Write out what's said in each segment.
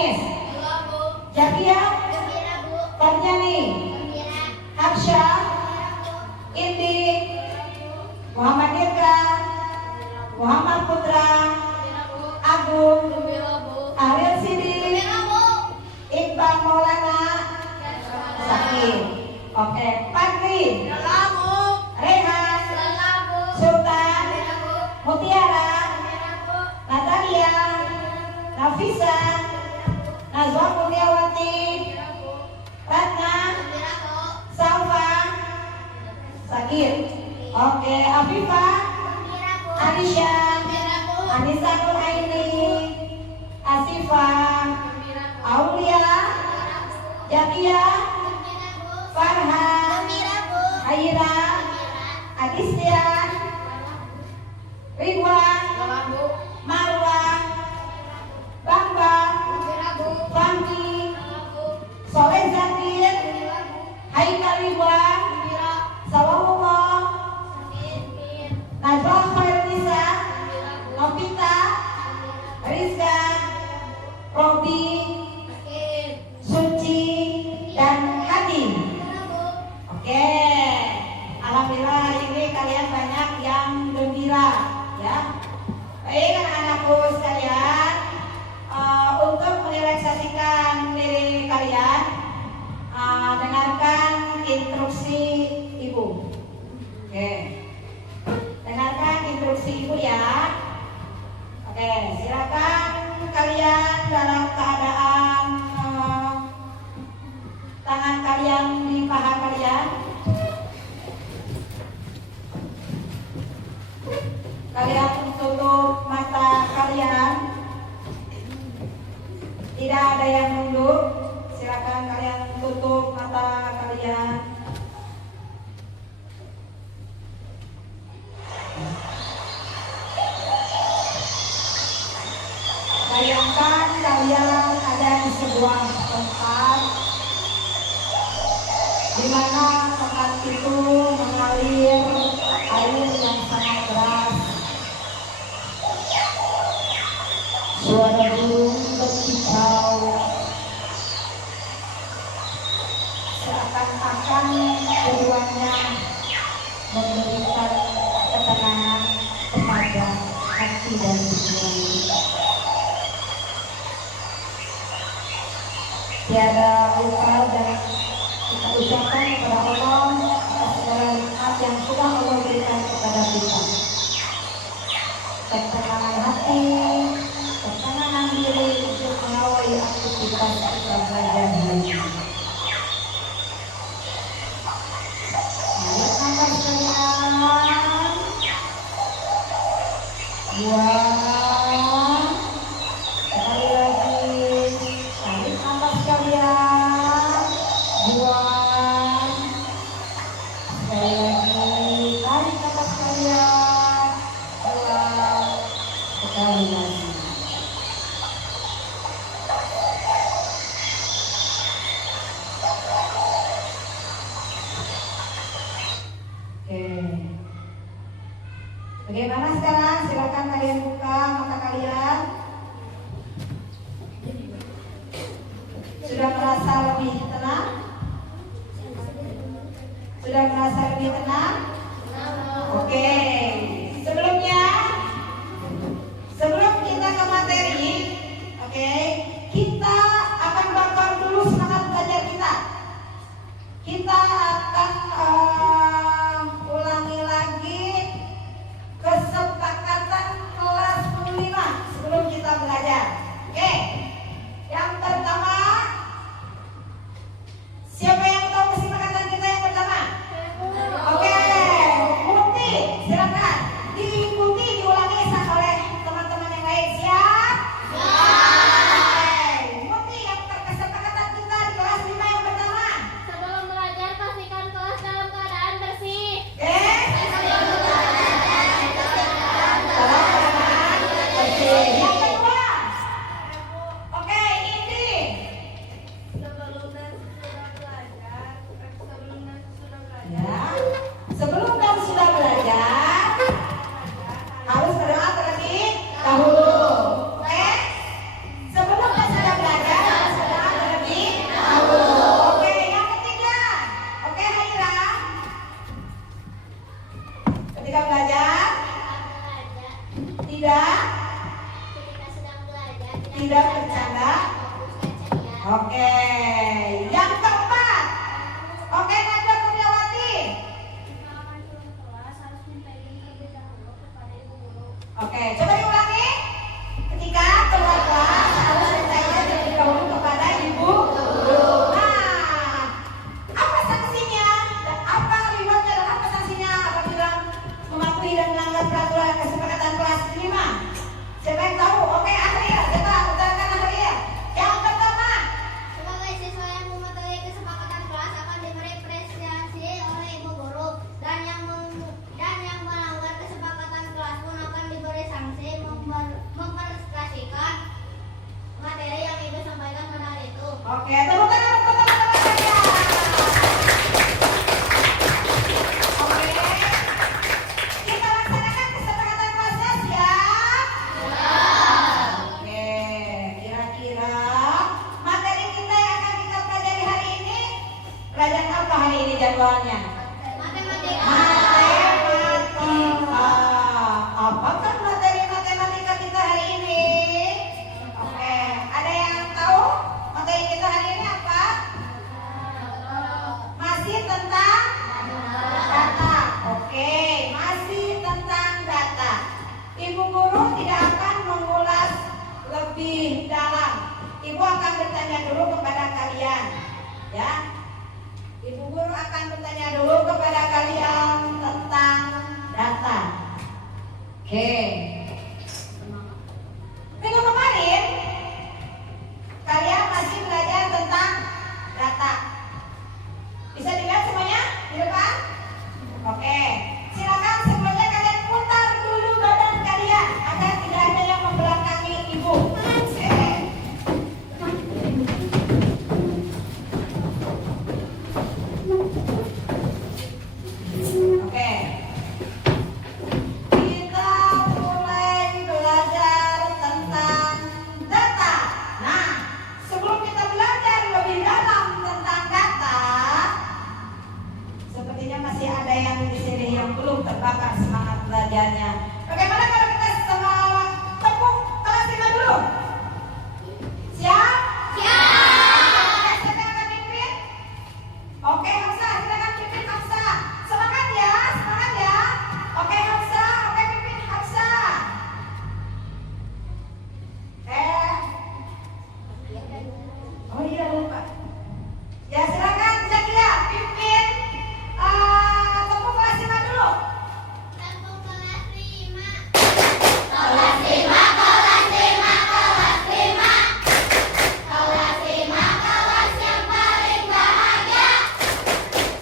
Danis, Jakia, Farjani, Harsha, Indi, Muhammad Dirga, Muhammad Putra, Agung, Ariel Sidi, Iqbal Maulana, Sakit. Oke, Fadli, Rehan, Sultan, Mutiara, Natalia, Nafisa, Nazwa Kurniawati, Ratna, Salva, Sakit. Oke, Afifa, Anisha, Anissa Nuraini, Asifa, Aulia, Jakia, Farhan, Aira, Adisya, Ridwan, Marwa, Bambang, Fahmi, Soleh Zakir, Haikal Ridwan, Sawawullah, Najwa Khairunisa, Novita, Rizka, Robi, Suci, dan Hadi. Oke, alhamdulillah ini kalian banyak yang gembira, ya. Baik anak-anakku sekalian, untuk merelaksasikan diri kalian, dengarkan instruksi ibu. Oke, dengarkan instruksi ibu ya. Oke, silakan kalian dalam keadaan tangan kalian di paha kalian. Kalian tutup mata kalian. Tidak ada yang nunduk. Silakan kalian tutup mata kalian. Bayangkan kalian ada di sebuah tempat di mana tempat itu mengalir air yang sangat deras. Suara burung berkicau, seakan-akan keduanya memberikan ketenangan kepada hati dan pikiran. Tiada lupa dan kita ucapkan kepada Allah atas segala nikmat yang sudah Allah berikan kepada kita. Ketenangan hati, ketenangan diri untuk mengawali aktivitas kita belajar hari ini. Ayo angkat sekalian. Buang. Sekali lagi. Tarik nafas sekalian. Buang. Sekali lagi. Tarik nafas sekalian. Buang. Sekali lagi. Bagaimana sekarang? Silakan kalian buka mata kalian. Sudah merasa lebih tenang? Sudah merasa lebih tenang? Oke. Sebelum kita ke materi, oke, kita akan bakar dulu semangat belajar kita. Kita akan ulangi lagi kesepakatan kelas 5 sebelum kita belajar. Oke. Yang pertama, siapa yang tahu kesepakatan kita yang pertama? Oke. Muti, silakan diikuti, diulangi oleh teman-teman yang lain. Siap? Oke. Muti, yang kesepakatan kita di kelas 5 yang pertama. Sebelum belajar pastikan kelas dalam keadaan bersih. Oke. Yang kedua, tidak bercanda. Oke, yang keempat. Oke, Najwa Kurniawati. Oke, coba diulangi. Ketika keluar kelas harus minta izin terlebih dahulu kepada ibu guru. Nah, apa sanksinya? Dan apa rewardnya dan apa sanksinya apabila mematuhi dan melanggar peraturan kesepakatan kelas 5? Siapa yang tahu? Oke, Akhil, coba utarakan Akhil. Yang pertama. Sebagai siswa yang mematuhi kesepakatan kelas akan diberi apresiasi oleh ibu guru dan yang melanggar kesepakatan kelas pun akan diberi sanksi mempresentasikan materi yang ibu sampaikan pada hari itu. Oke, tepuk tangan untuk teman-teman saya. Oke, kita laksanakan kesepakatan kelasnya siap? Oke, kira-kira materi kita yang akan kita pelajari hari ini pelajaran apa hari ini jadwalnya? Matematika. Matematika. Apakah materi matematika kita hari ini? Oke, ada yang tahu materi kita hari ini apa? Masih tentang data. Oke, masih tentang data. Ibu guru tidak akan mengulas lebih dalam. Ibu akan bertanya dulu kepada kalian, ya. Ibu guru akan bertanya dulu kepada kalian tentang data. Oke. Minggu kemarin kalian masih belajar tentang data. Bisa dilihat semuanya di depan? Oke. Silakan semuanya kalian putar dulu badan kalian agar tidak ada yang membelakangi ibu. Oke. Oke. Kita mulai belajar tentang data. Nah, sebelum kita belajar lebih dalam tentang data, sepertinya masih ada yang di sini yang belum terbakar semangat belajarnya. Bagaimana kalau kita sama tepuk kelas 5 dulu? Siap? Siap. Siapa yang akan pimpin? Oke, Hamsa, silakan pimpin Hamsa. Semangat ya, semangat ya. Oke, Hamsa, oke pimpin Hamsa. Oh iya lupa. Ya silakan Zakia pimpin tepuk kelas 5 dulu. Tepuk kelas 5. Kelas 5, kelas 5, kelas 5. Kelas 5 kelas yang paling bahagia.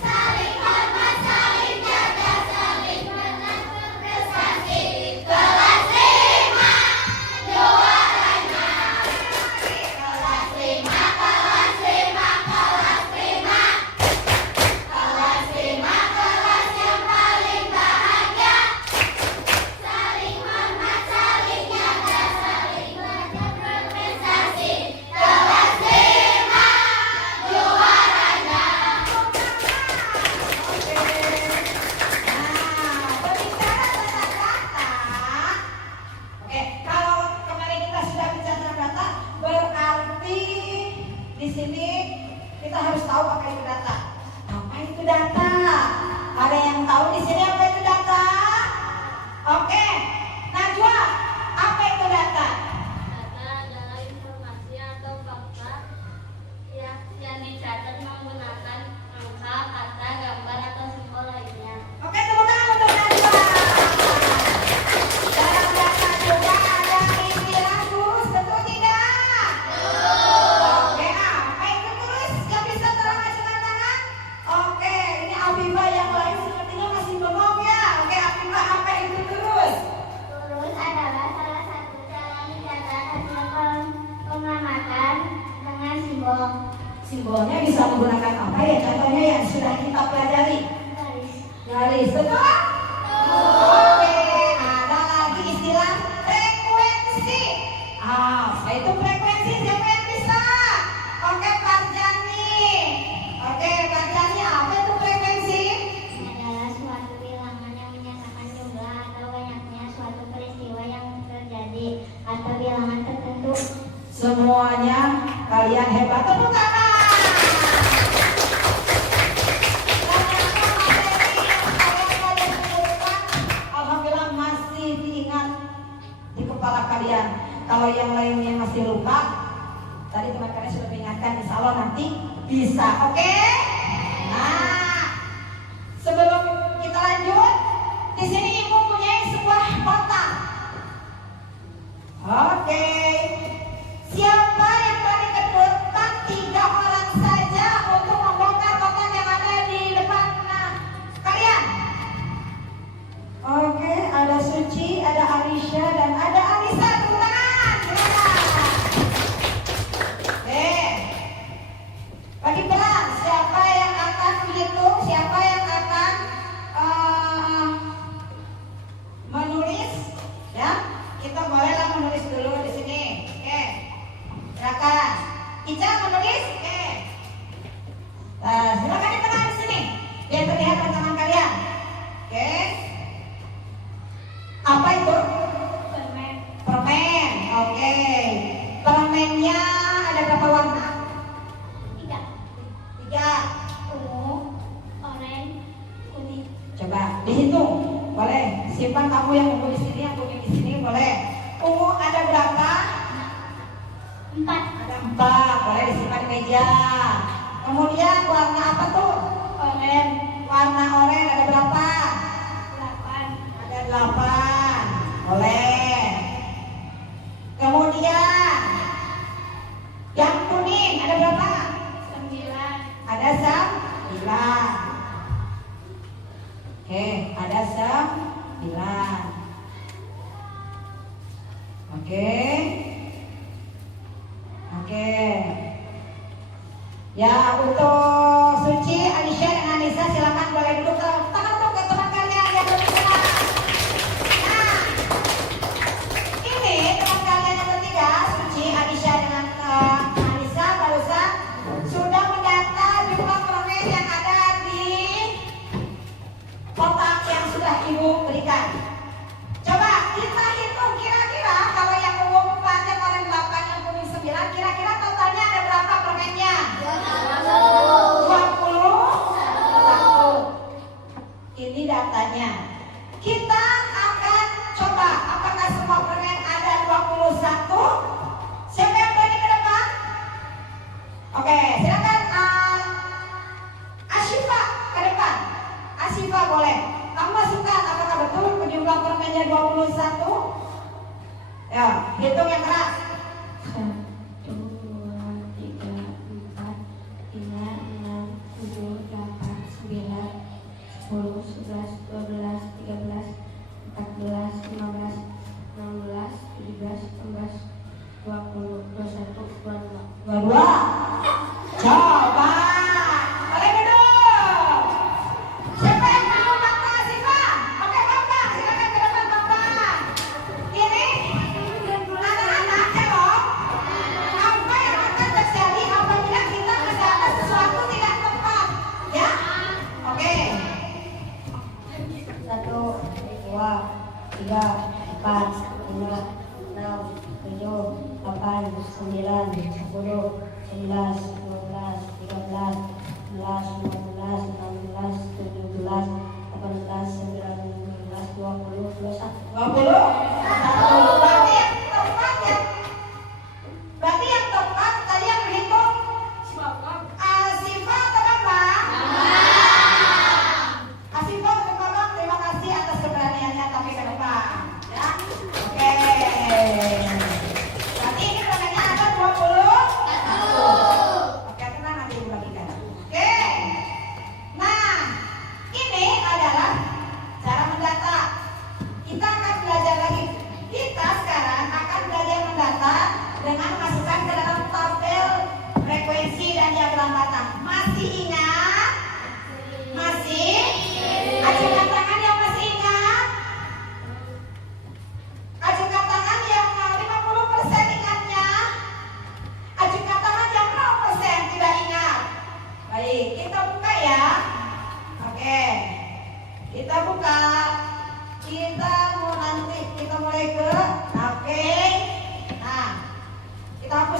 Saling hormat, saling jaga, saling berprestasi. Kelas 5 juaranya. Kelas 5, kelas 5, kelas 5. Kelas 5 kelas yang paling bahagia. Saling hormat, saling jaga, saling berprestasi. Kelas 5 juaranya. Berbicara tentang data. Oke, kalau kemarin kita sudah bicara data, berarti di sini kita harus tahu apa itu data. Apa itu data? Ada yang tahu di sini apa itu data? Oke, Najwa, apa itu data? Data adalah informasi atau fakta yang dicatat menggunakan angka, kata, gambar, atau simbol lainnya. Oke, tepuk tangan untuk Najwa. Dalam data juga ada istilah kurus, betul tidak? Oke, apa itu kurus? Yang bisa tolong ajukan tangan? Oke, ini Afifa yang lain sepertinya masih bengong ya. Oke, Afifa, apa itu kurus? Kurus adalah salah satu cara mencatat hasil pengamatan dengan simbol Simbolnya bisa menggunakan apa ya? Contohnya yang sudah kita pelajari. garis. Garis, betul? Oke, ada lagi istilah frekuensi. Apa itu frekuensi? Siapa yang bisa? Oke, Parjani. Oke, Parjani, apa itu frekuensi? Adalah suatu bilangan yang menyatakan jumlah atau banyaknya suatu peristiwa yang terjadi atau bilangan tertentu. Semuanya kalian hebat. Tepuk tangan. Alhamdulillah masih diingat di kepala kalian. Kalau yang lainnya masih lupa, tadi teman kalian sudah mengingatkan, insya Allah nanti bisa. Oke? Nah, sebelum kita lanjut, di sini ibu punya sebuah kotak. Oke. Siapa yang paling ke depan? 3 orang saja untuk membongkar kotak yang ada di depan kalian. Oke, ada Suci, ada Alisha, dan ada Alisa. Tepuk tangan. Silakan. Oke. Bagi pelan, siapa yang akan menghitung? Siapa yang akan menulis? Ya, kita bolehlah menulis dulu di sini. Oke. Silakan. Ica menulis? Oke. Nah, silakan di tengah di sini. Biar terlihat teman-teman kalian. Oke. Apa itu? Permen. Permen. Oke. Permennya ada berapa warna? 3. 3. Ungu, oranye, kuning. Coba dihitung. Boleh. Simpan kamu yang ungu di sini, yang kuning di sini, boleh. Ungu ada berapa? 4. Ada 4. Boleh disimpan di meja. Kemudian warna apa tuh? Oranye. Warna oranye ada berapa? 8. Ada 8. Boleh. Kemudian yang kuning ada berapa? 9. Ada 9. Oke, ada 9. Oke. Oke. Ya, untuk Suci, Alisha, dan Anissa silakan boleh duduk. Tangan untuk ke teman kalian yang berbicara. Nah, ini teman kalian yang bertiga, Suci, Alisha, dengan Anissa barusan sudah mendata jumlah permen yang ada di kotak yang sudah ibu berikan. Coba kita hitung kira-kira kalau yang ungu 4, yang oranye 8, yang kuning 9, kira-kira totalnya ada berapa permennya? 21. Ini datanya. Kita akan coba apakah semua permen ada 21. Siapa yang berani ke depan? Oke, silakan Asyifa ke depan. Asyifa boleh. Kamu masukkan apakah betul jumlah permennya 21? Ya, hitung yang keras. 1, 2, 3, 4, 5, 6, 7, 8, 9, 10, 11, 12, 13, 14, 15, 16, 17, 18, 20, 21, 22. 22. Coba. Boleh duduk. Siapa yang mau Bang Asyifa? Oke, Bang, silakan ke depan Bang. Ini anak-anak celok. Apa yang akan terjadi apabila kita mendapat sesuatu tidak tepat? Ya? Oke. 1, 2, 3, 4, 5, 6, 7, 8, 9, 10, 11, 12, 13, 14, 15, 16, 17, 18, 19, 20, 21. 20. Berarti yang tepat tadi yang berhitung Asyifa atau Bang? Asyifa atau Bang, terima kasih atas keberaniannya, tapi ke depan ya. Oke. Berarti ini permennya ada 21. Oke, tenang nanti ibu bagikan. Oke. Nah, ini adalah cara mendata. Kita akan belajar lagi. Kita sekarang akan belajar mendata dengan masukkan ke dalam tabel frekuensi dan diagram batang. Masih ingat? Masih? Ajukan tangan yang masih ingat. Ajukan tangan yang 50% ingatnya. Ajukan tangan yang 0% tidak ingat. Baik, kita buka ya. Oke. Kita buka. Kita mulai ke oke. Nah, kita hapus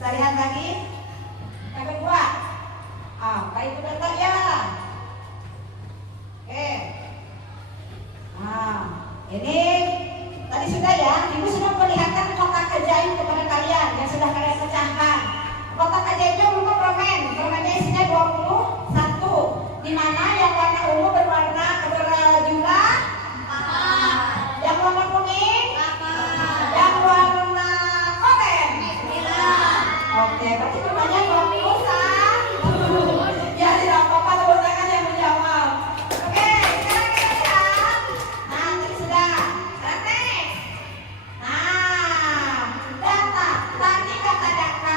Kita lihat lagi. Yang kedua. Apa itu data ya? Oke. Nah, ini tadi sudah ya. Ibu sudah memperlihatkan kotak ajaib kepada kalian yang sudah kalian pecahkan. Kotak ajaibnya berupa permen. Permennya isinya 21. Di mana yang warna ungu berwarna berjumlah 4. Yang warna kuning 8. Yang warna oranye 9. Oke, berarti permennya 21. Ya tidak apa-apa, tepuk tangan yang menjawab. Oke, sekarang kita lihat. Nah, tadi sudah. Sekarang next. Nah, data. Tadi kata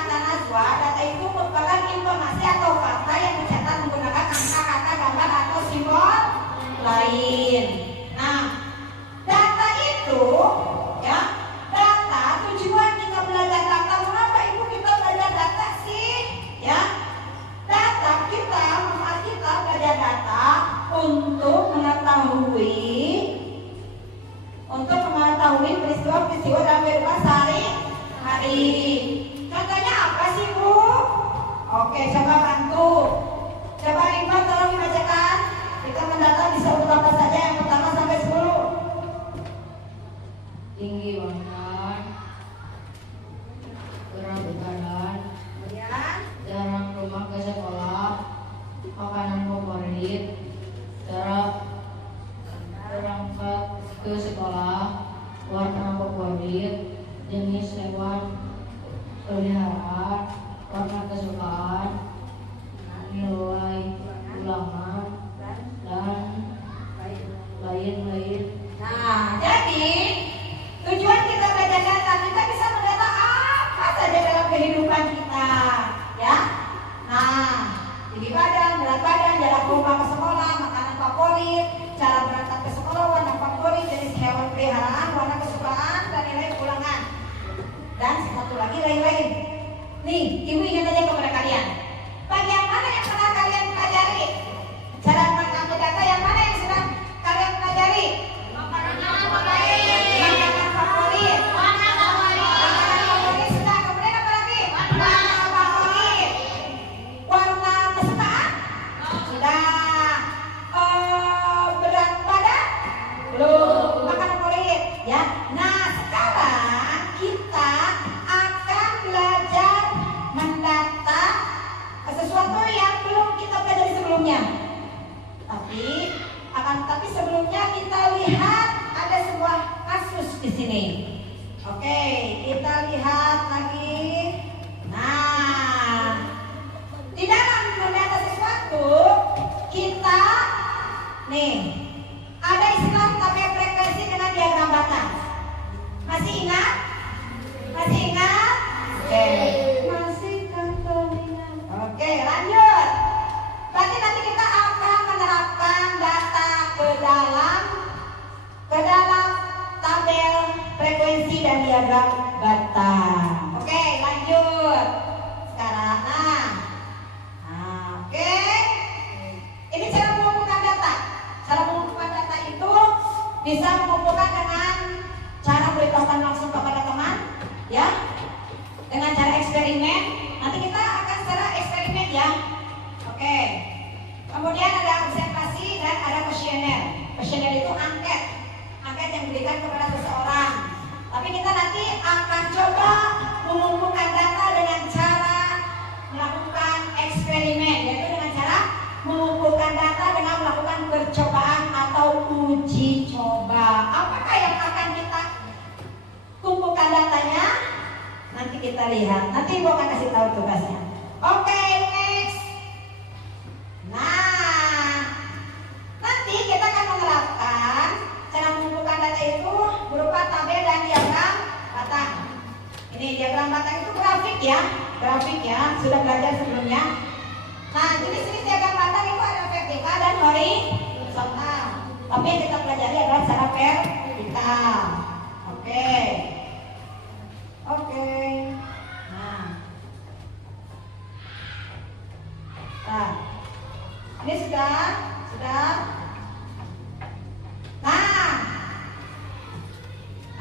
Najwa, data itu merupakan informasi atau fakta yang dicatat menggunakan angka, kata, gambar atau simbol lain. Nah, data itu ya, data tujuan kita belajar data. Mengapa ibu kita belajar data sih? Ya, data kita, manfaat kita belajar data untuk mengetahui peristiwa-peristiwa dalam kehidupan sehari-hari. Contohnya apa sih Bu? Oke, coba bantu. Coba Ibu tolong dibacakan. Kita mendata bisa urut apa saja yang pertama sampai 10. Tinggi badan, berat badan, Kemudian jarang rumah ke sekolah, makanan favorit, cara berangkat ke sekolah, warna favorit, jenis hewan peliharaan, warna kesukaan, nilai ulangan, dan lain-lain. nah, jadi tujuan kita belajar data, kita bisa mendata apa saja dalam kehidupan kita, ya. Nah, tinggi badan, berat badan, jarak rumah ke sekolah, makanan favorit, cara berangkat ke sekolah, warna favorit, jenis hewan peliharaan, warna kesukaan, dan nilai ulangan. Dan satu lagi lain-lain. Nih, ibu ingin tanya kepada kalian, bagian mana yang pernah kalian pelajari? Cara mengambil data yang mana yang sudah kalian pelajari? Makanan favorit. Makanan favorit sudah. Kemudian apa lagi? Warna favorit. Warna kesukaan? Sudah. Berat badan? Belum. Makanan favorit. Ya. Nah, sekarang kita akan belajar mendata sesuatu yang belum kita pelajari sebelumnya. Tapi sebelumnya kita lihat ada sebuah kasus di sini. Oke, kita lihat lagi. Nah, di dalam mendata sesuatu kita nih ada istilah tabel frekuensi dengan diagram batas. Masih ingat? Masih ingat? Oke. Masih ingat. Oke, lanjut. Berarti nanti kita akan menerapkan data ke dalam tabel frekuensi dan diagram batas. Oke, lanjut. Sekarang, oke. Ini cara mengumpulkan data. Cara mengumpulkan data itu bisa mengumpulkan dengan cara beritahukan langsung kepada teman, ya. Dengan cara eksperimen. Nanti kita akan secara eksperimen ya. Oke. Kemudian ada observasi dan ada kuesioner. Kuesioner itu angket yang diberikan kepada seseorang. Tapi kita nanti akan coba mengumpulkan data dengan cara melakukan eksperimen, yaitu dengan cara mengumpulkan data dengan melakukan percobaan atau uji coba. Apakah yang akan kita kumpulkan datanya? Nanti kita lihat. Nanti Ibu akan kasih tahu tugasnya. Oke, next. Nah, nanti kita akan menerapkan cara mengumpulkan data itu berupa tabel dan diagram batang. Ini diagram batang itu grafik ya, sudah belajar sebelumnya. Nah, jenis-jenis diagram batang itu ada vertikal dan horizontal. Tapi yang kita pelajari adalah cara vertikal. Oke. Nah, ini sudah.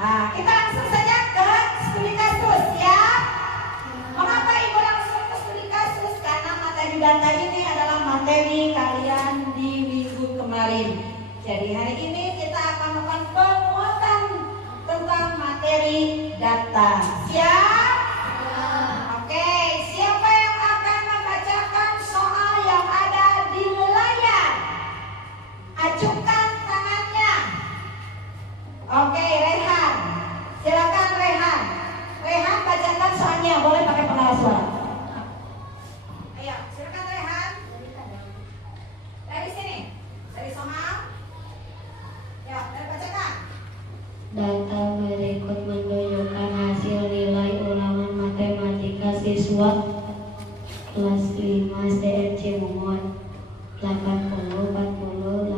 Nah, kita langsung saja ke studi kasus ya. Mengapa Siswa kelas 5 SDN Cimumon 80, 40,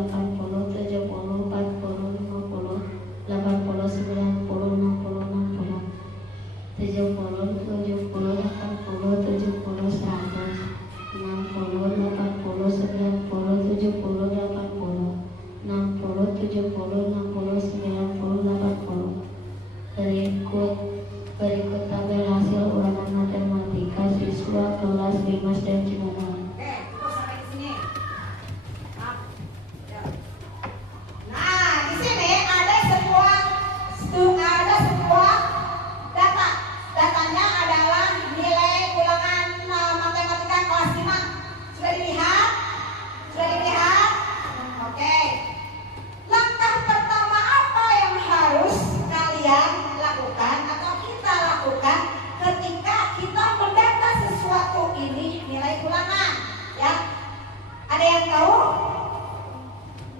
80, 70, 40, 50, 80, 90, 60, 60, 70, 70, 80, 70, 100, 60, 80, 90, 70, 80, 60, 70, 60, 90, 80. Berikut tabel hasil ulangan matematika siswa kelas 5 SDN Cimumon. Oke, cukup sampai di sini. Nah, di sini ada sebuah data. Datanya adalah nilai ulangan matematika kelas 5. Sudah dilihat? Sudah dilihat? Oke. Langkah pertama apa yang harus kalian lakukan atau kita lakukan ketika kita mendata sesuatu ini nilai ulangan? Ya, ada yang tahu?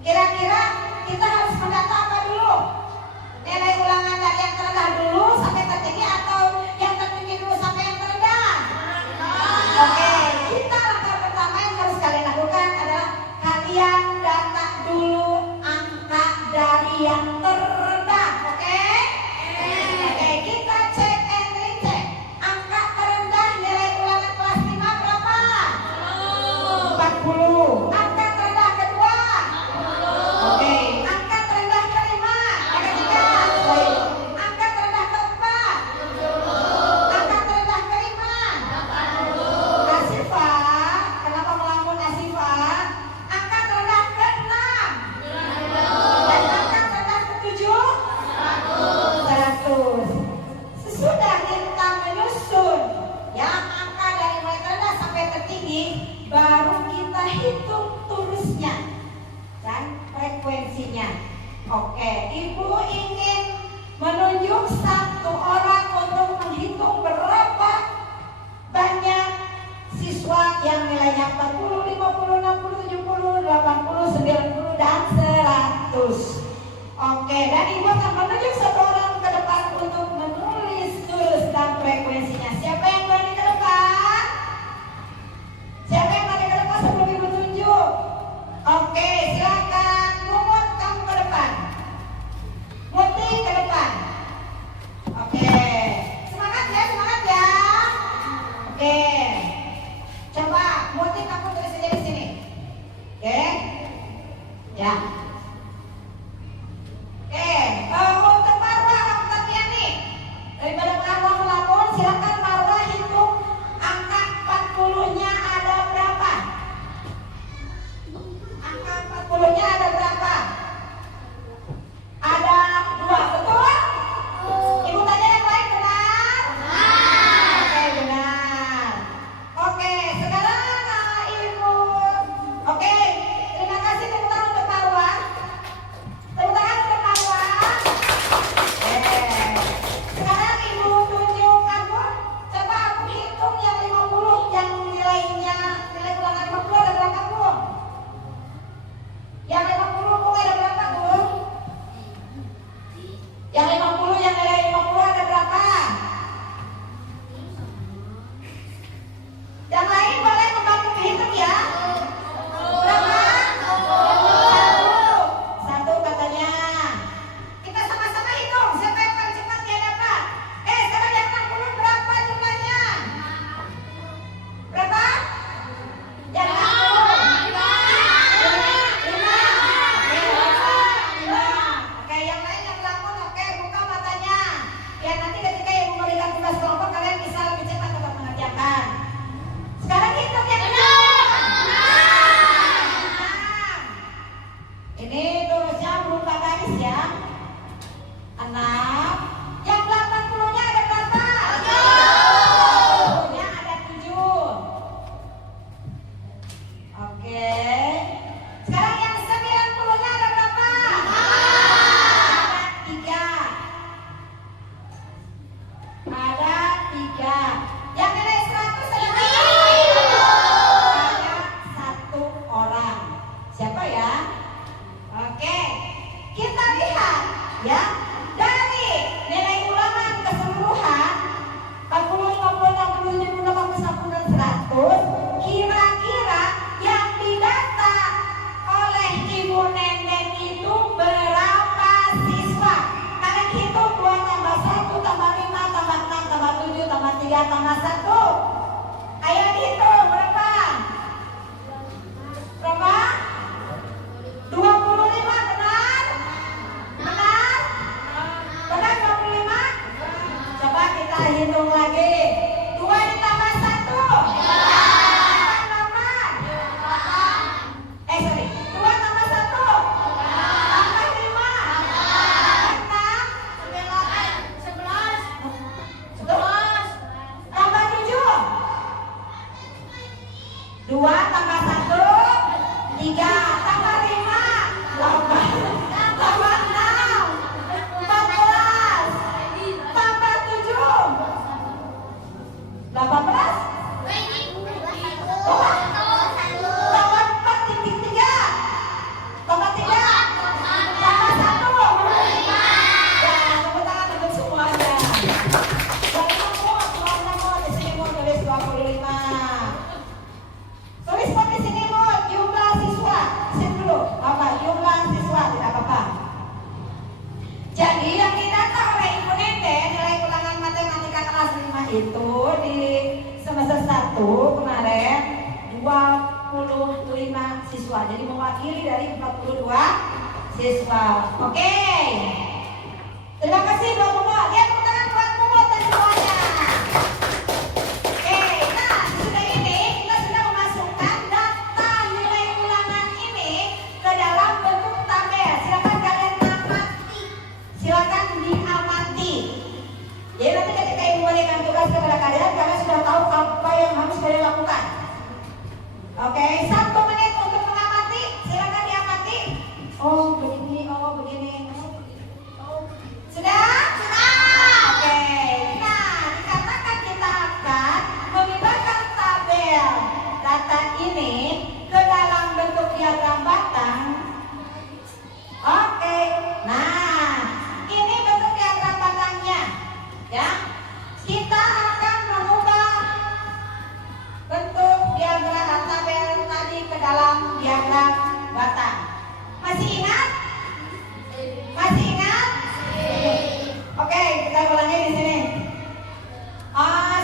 Kira-kira kita harus mendata apa dulu? Nilai ulangan dari yang terendah dulu sampai tertinggi atau yang tertinggi dulu sampai yang terendah? Oke, kita langkah pertama yang harus kalian lakukan adalah kalian data dulu angka dari yang terendah. Oke? Oke, kita cek and recheck. Angka terendah nilai ulangan kelas 5 berapa? 40. Angka terendah kedua? Oke, angka terendah kelima? Yang ketiga? Baik. Angka terendah keempat? Angka terendah kelima? Asifa, kenapa melamun Asifa? Angka terendah keenam? Dan angka terendah ketujuh? 100. Sesudah kita menyusun yang angka dari mulai terendah sampai tertinggi, baru kita hitung turusnya dan frekuensinya. Oke, Ibu ingin menunjuk satu orang untuk menghitung berapa banyak siswa yang nilainya 40, 50, 60, 70, 80, 90, dan 100. Oke, dan Ibu akan menunjuk satu orang ke depan untuk menulis turus dan frekuensinya. Siapa yang berani ke depan? Siapa yang berani ke depan sebelum Ibu tunjuk? Oke, silakan. Mumut, kamu ke depan. Muti ke depan. Oke, semangat ya, semangat ya. Oke, coba Muti kamu tulis aja di sini. Oke, ya. Untuk baru satu. Ayo dihitung berapa? Berapa? 25, benar? Benar? Benar 25? Coba kita hitung lagi. 2 ditambah 1. Berapa? Sorry. 2 tambah 1. Tambah 5. 6. 11. Tambah 7. 2 tambah 1. 3. Tambah 5. 8. Tambah 6. 14. Tambah 7. 18. Tambah 4 titik 3. Tambah 3. Tambah 1. Ya, tepuk tangan untuk semuanya. Semuanya mau di sini mau tulis 25. Tulis di sini mau jumlah siswa. Sip dulu. Apa? Jumlah siswa tidak apa-apa. Jadi yang didata oleh Ibu Nende nilai ulangan matematika kelas 5 itu di semester 1 kemarin 25 siswa. Jadi mewakili dari 42 siswa. Oke. Terima kasih Mbak Mumo. Ya, tepuk tangan buat Mumo dan semuanya. Oke, nah sudah ini kita sudah memasukkan data nilai ulangan ini ke dalam bentuk tabel. Silakan kalian amati. Silakan diamati. Jadi nanti ketika Ibu berikan tugas kepada kalian sudah tahu apa yang harus kalian lakukan. Oke, 1 menit untuk mengamati. Silakan diamati. Oh begini, oh begini. Sudah? Oke. Nah, dikatakan kita akan memindahkan tabel data ini ke dalam bentuk diagram batang. Oke. Nah, ini bentuk diagram batangnya. Ya. Kita akan mengubah bentuk diagram tabel tadi ke dalam diagram batang. Masih ingat? Masih ingat? Oke, kita ulangi di sini.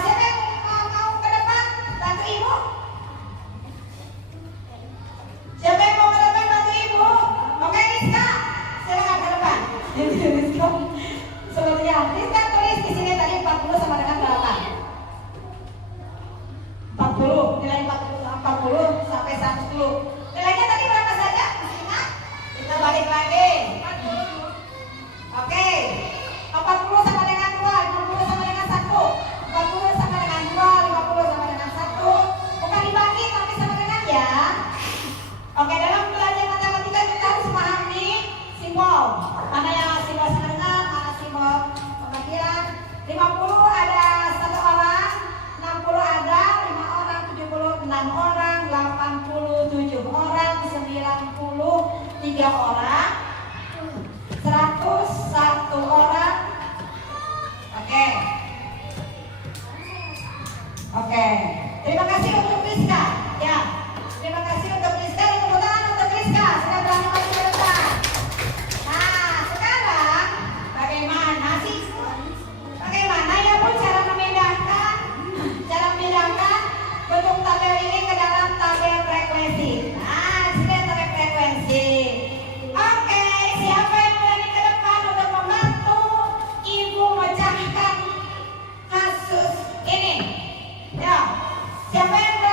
Siapa yang mau ke depan bantu ibu? Siapa yang mau ke depan bantu ibu? Oke, Rizka, silakan ke depan. Rizka, sepertinya Rizka tulis di sini tadi 40 sama dengan berapa? 40, nilai 40 sampai 110. Nilainya tadi berapa saja? Masih ingat? Kita balik lagi. Oke. 40 sama dengan 2, 50 sama dengan 1. 40 sama dengan 2, 50 sama dengan 1. Bukan dibagi tapi sama dengan ya. Oke, dalam belajar matematika kita harus memahami simbol. Mana yang simbol sama dengan, mana simbol pembagian. 50 ada 1 orang, 60 ada 5 orang, 70 6 orang, 80 7 orang, 90 3 orang, 100 1 orang. Oke. Oke. Terima kasih untuk Rizka. Ya. Terima kasih untuk Rizka. Tepuk tangan untuk Rizka. Sudah berani maju ke depan. Nah, sekarang bagaimana sih? Bagaimana ya Bu cara memindahkan bentuk tabel ini ke dalam tabel frekuensi? Nah, sudah tabel frekuensi. Oke, siapa yang berani ke depan untuk membantu Ibu memecahkan kasus ini? Ya, siapa yang berani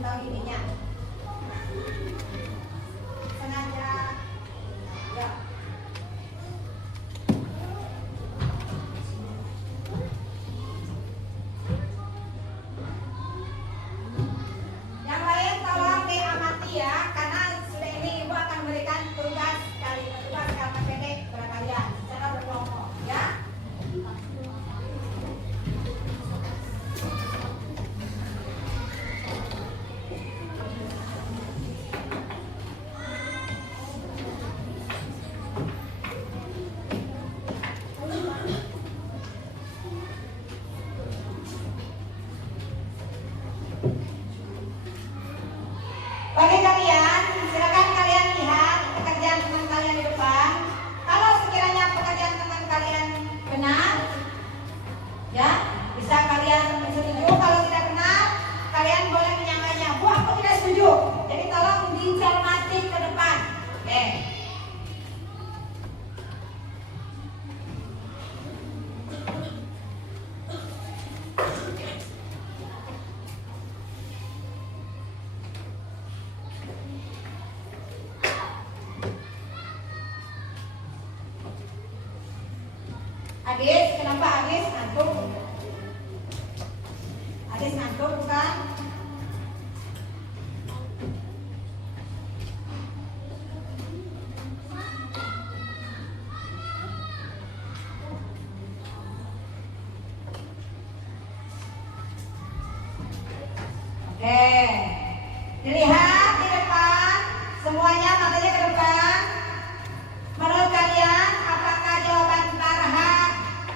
kasih tahu ininya. Sengaja. Ya. Yang lain tolong diamati ya, karena sudah ini Ibu akan memberikan tugas KPPD kepada kalian secara berkelompok ya. Bagi kalian, silakan kalian lihat pekerjaan teman kalian di depan. Kalau sekiranya pekerjaan teman kalian benar, ya bisa kalian setuju. Kalau tidak benar, kalian boleh menyampaikannya. Bu, aku tidak setuju. Jadi tolong dicermati ke depan. Oke. Adis, kenapa Adis ngantuk? Adis ngantuk bukan? Oke, dilihat di depan, semuanya matanya ke depan. Menurut kalian, apakah jawaban Farha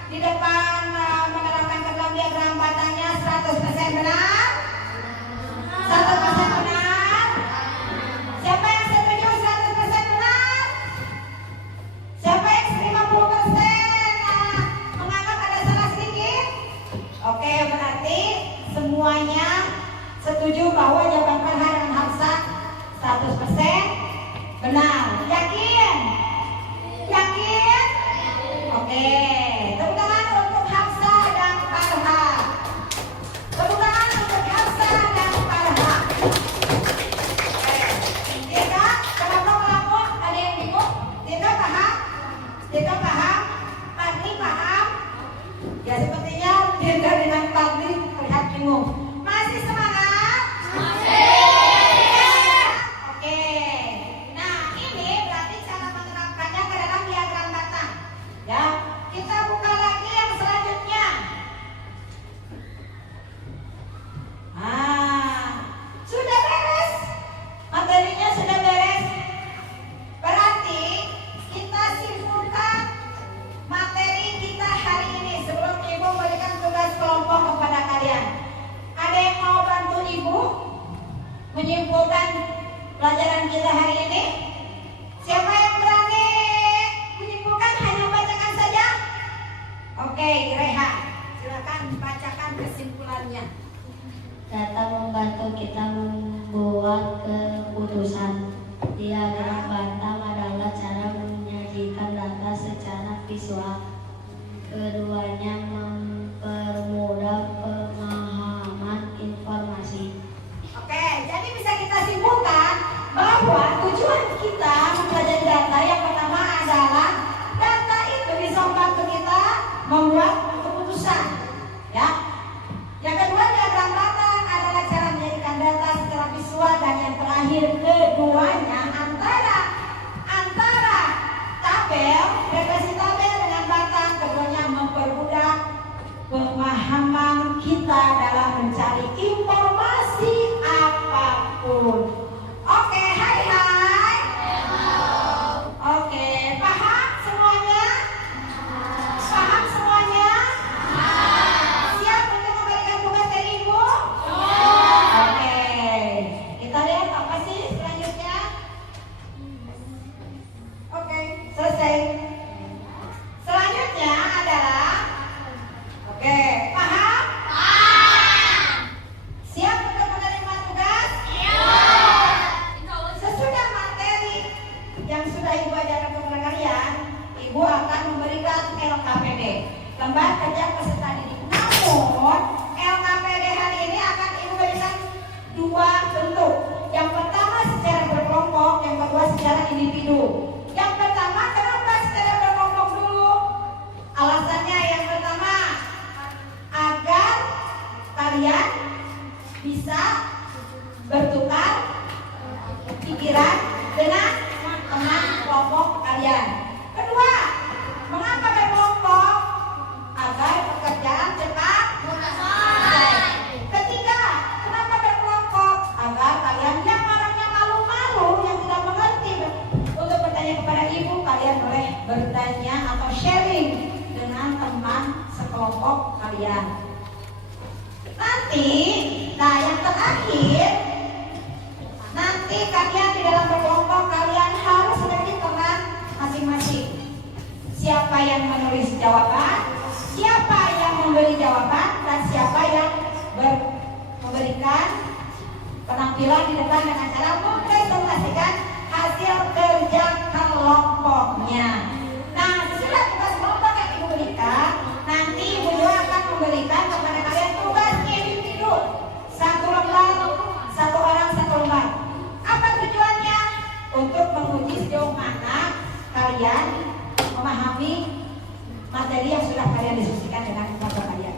di depan menerapkan ke dalam diagram batangnya 100% benar? 100% benar? Siapa yang setuju 100% benar? Siapa yang 50% menganggap ada salah sedikit? Oke, berarti semuanya setuju bahwa jawaban Farha dan Hafsah 100% benar. Yakin? Yakin? Oke, tepuk tangan untuk Hafsah dan Farha. Tepuk tangan untuk Hafsah dan Farha. Oke, Tika, kenapa melamun? Ada yang bingung? Tika paham? Tika paham? Fadli paham? Ya sepertinya Tika dengan Fadli terlihat bingung. Masih semangat? Masih. Oke. Nah, ini berarti cara menerapkannya ke dalam diagram batang. Ya, kita buka lagi yang selanjutnya. Sudah beres. Materinya sudah beres. Berarti kita simpulkan materi kita hari ini sebelum Ibu memberikan tugas kelompok kepada kalian. Ada yang mau bantu Ibu menyimpulkan pelajaran kita hari ini? Siapa yang berani menyimpulkan? Hanya bacakan saja. Oke, Reha, silakan bacakan kesimpulannya. Data membantu kita membuat keputusan. Diagram batang adalah cara menyajikan data secara visual. Keduanya mempermudah pemahaman informasi. Oke, jadi bisa kita simpulkan bahwa tujuan kita mempelajari data yang pertama adalah data itu bisa membantu kita membuat keputusan. Ya. Yang kedua, diagram batang adalah cara menjadikan data secara visual, dan yang terakhir keduanya antara tabel, representasi tabel dengan batang, keduanya mempermudah bisa bertukar pikiran dengan teman kelompok kalian. Kedua, mengapa berkelompok? Agar pekerjaan cepat selesai. Ketiga, kenapa berkelompok? Agar kalian yang orangnya malu-malu, yang tidak mengerti untuk bertanya kepada ibu, kalian boleh bertanya atau sharing dengan teman sekelompok kalian. Nanti, nah yang terakhir, nanti kalian di dalam berkelompok kalian harus memiliki peran masing-masing. Siapa yang menulis jawaban, siapa yang memberi jawaban, dan siapa yang memberikan penampilan di depan dengan cara mempresentasikan hasil kerja kelompoknya. Nah, sesudah tugas kelompok yang ibu berikan, nanti ibu juga akan memberikan kepada kalian tugas individu, satu lembar, satu orang satu lembar. Apa tujuannya? Untuk menguji sejauh mana kalian memahami materi yang sudah kalian diskusikan dengan keluarga kalian.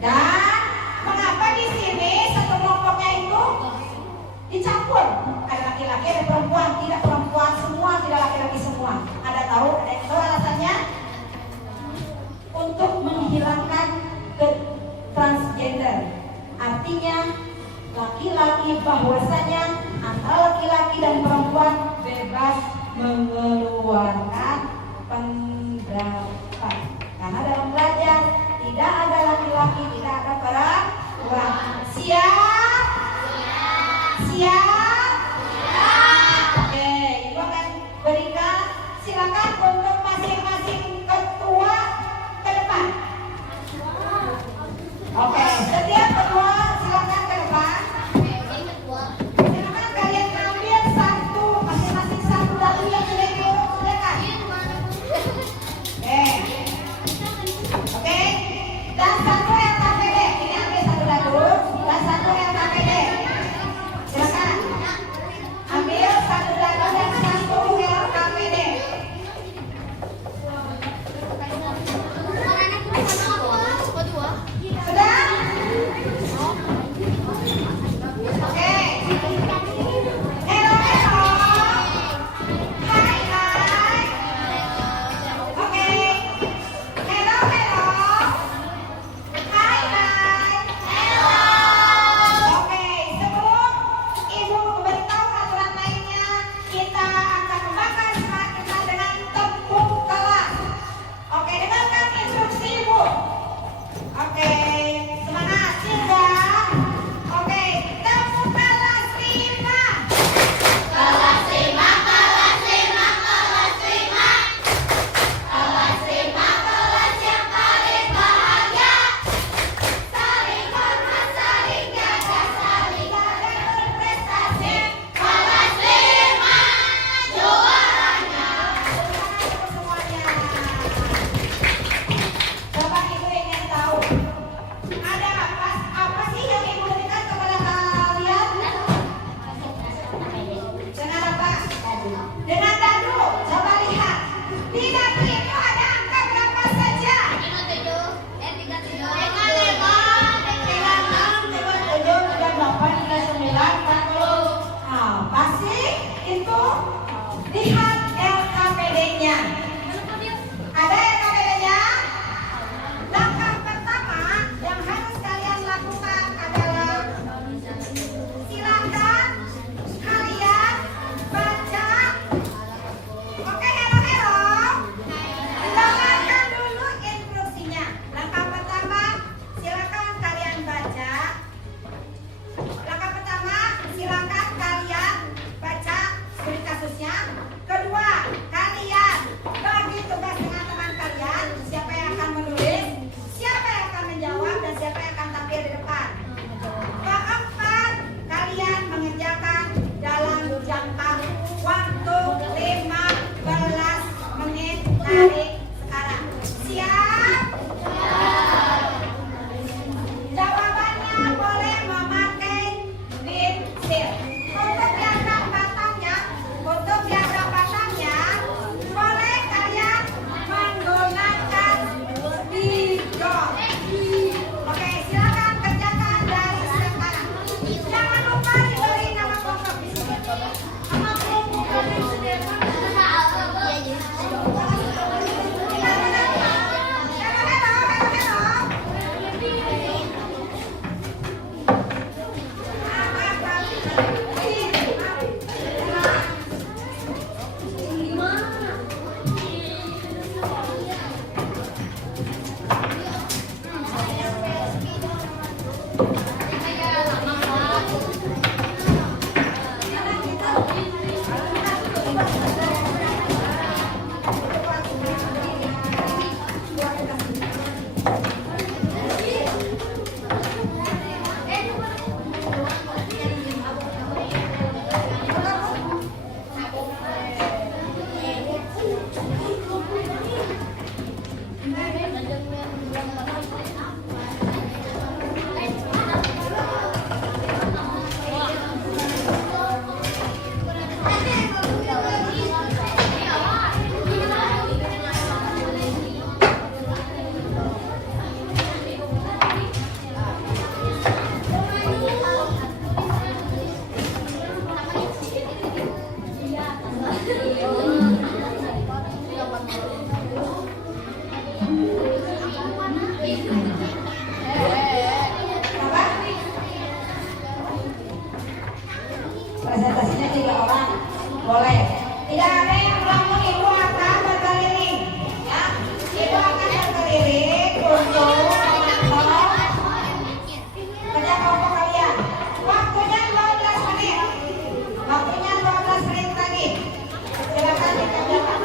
Dan mengapa di sini satu kelompoknya itu dicampur? Ada laki-laki, ada perempuan, tidak perempuan semua, tidak laki-laki semua. Ada tahu? Ada yang tahu alasannya? Untuk menghilangkan transgender. Artinya laki-laki bahwasanya antara laki-laki dan perempuan bebas mengeluarkan pendapat. Karena dalam belajar tidak ada laki-laki, tidak ada perempuan. Siap? Siap? Oke, ibu akan berikan, silakan untuk masing-masing ketua ke depan. Oke, setiap ketua silakan ke depan. Silakan kalian ambil satu, masing-masing satu dadu yang sudah disediakan. Oke, dan satu yang KPD. Ini ambil satu dadu dan satu yang KPD. Silakan ambil satu dadu dan satu yang KPD. Sudah? Oke. Hello, hello. Hai, hai. Oke. Hello, hello. Hai, hai. Hello. Oke, sebelum ibu memberitahu aturan lainnya, kita akan membakar semangat kita dengan tepuk kelas. Oke, dengarkan instruksi ibu. Oke, semangat, siap. Oke, tepuk kelas 5. Kelas 5, kelas 5, kelas 5. Kelas 5, kelas yang paling bahagia. Saling hormat, saling jaga, saling berprestasi. Kelas 5, juaranya. Semuanya. Coba ibu ingin tahu, ada apa sih yang ibu berikan kepada kalian? Dengan apa? Dengan dadu. Coba lihat. Di dadu itu ada angka berapa saja? 36, 37, 38, 39, 40. Nah, pasti itu lihat LKPD-nya. Ada LKPD-nya? Langkah pertama yang harus kalian lakukan adalah silakan kalian baca. Oke, hello, hello. Dengarkan dulu instruksinya. Langkah pertama, silakan kalian baca. Langkah pertama, silakan kalian baca studi kasusnya. Kedua, kalian bagi tugas dengan teman kalian. Siapa yang akan menulis, siapa yang akan menjawab, dan siapa yang akan tampil di depan. Keempat, kalian mengerjakan dalam jangka waktu 15 menit dari sekarang. Siap? Jawabannya boleh memakai pensil. Untuk diagram batangnya, presentasinya 3 orang boleh. Tidak ada yang melamun, ibu akan berkeliling ya, ibu akan berkeliling untuk memantau kerja kelompok kalian. Waktunya 12 menit, waktunya 12 menit lagi, silakan dikerjakan.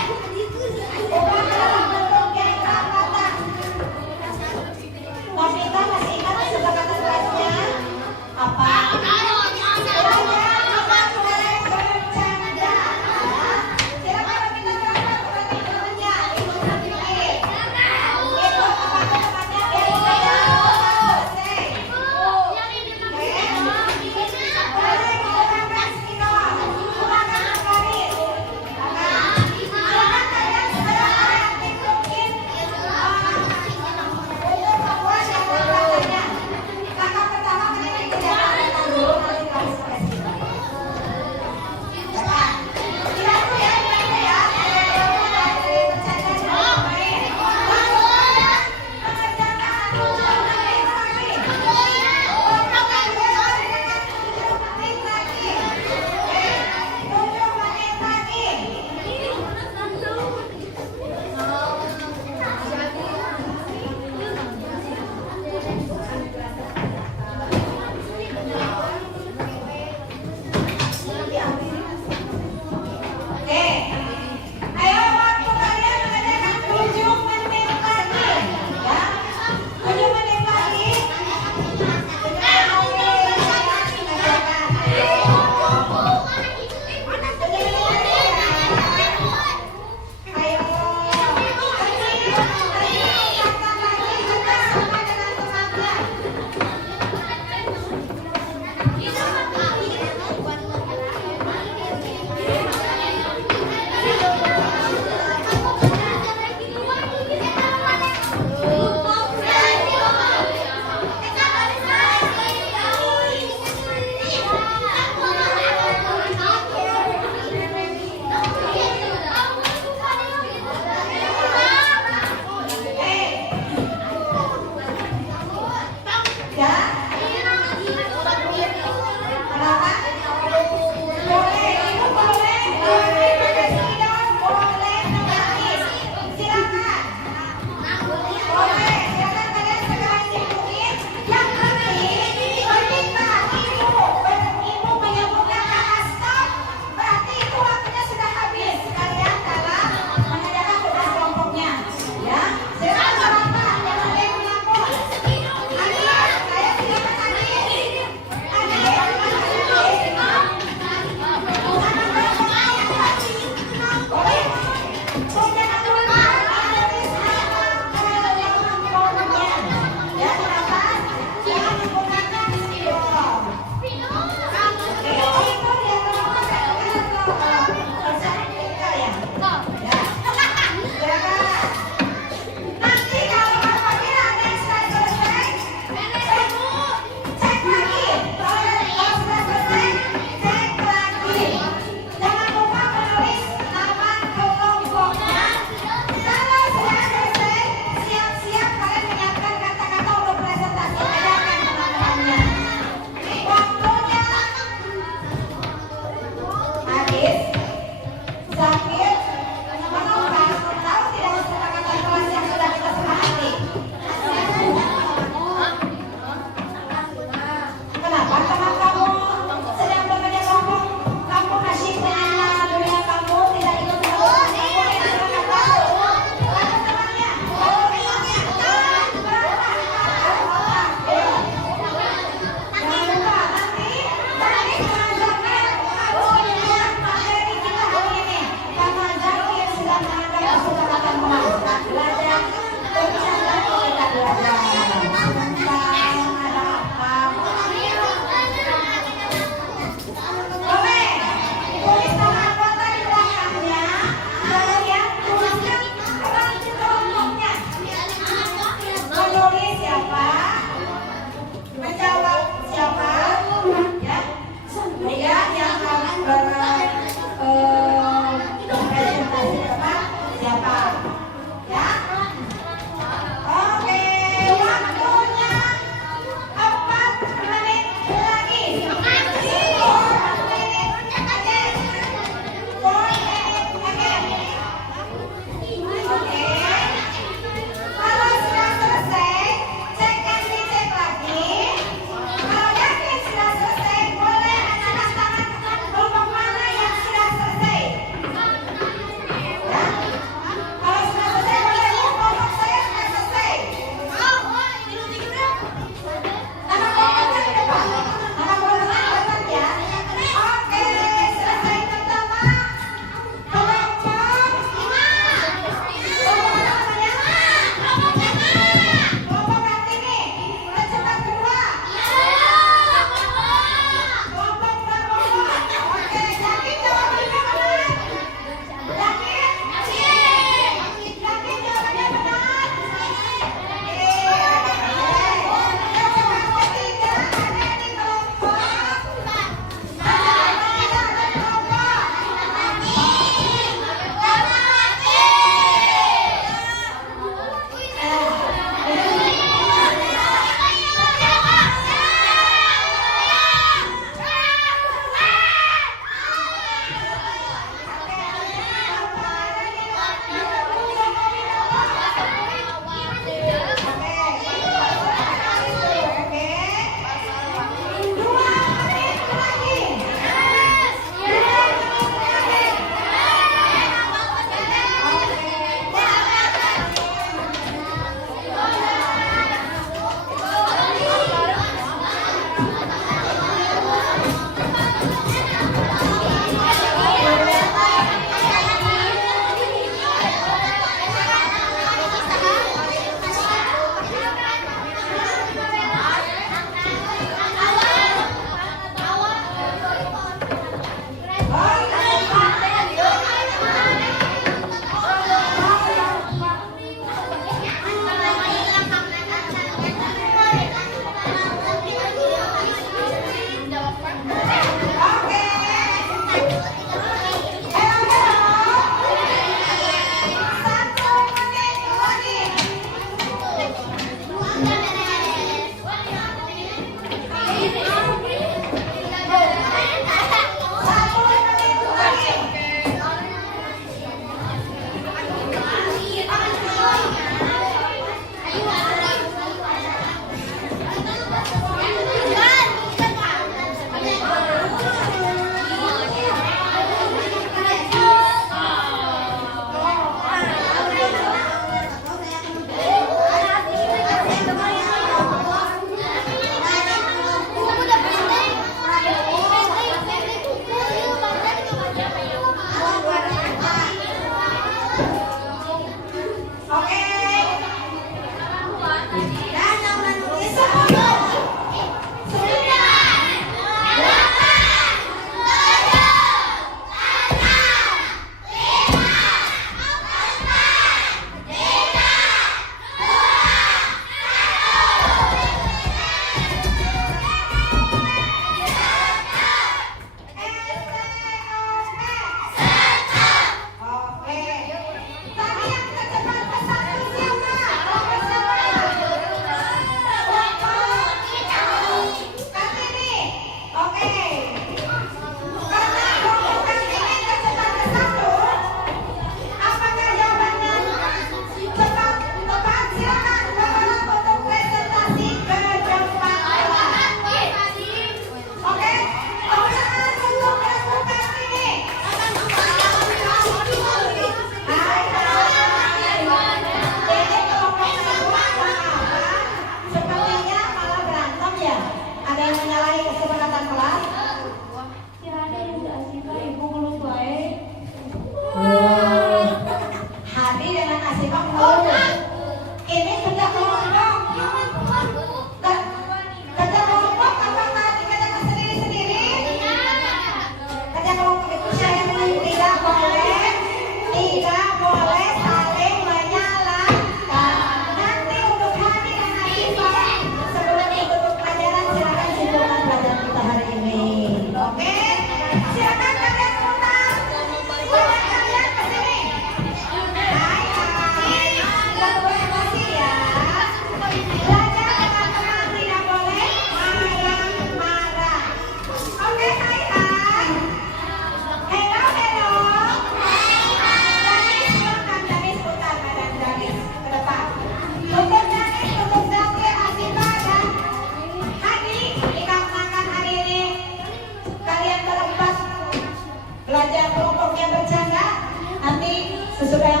Sesudah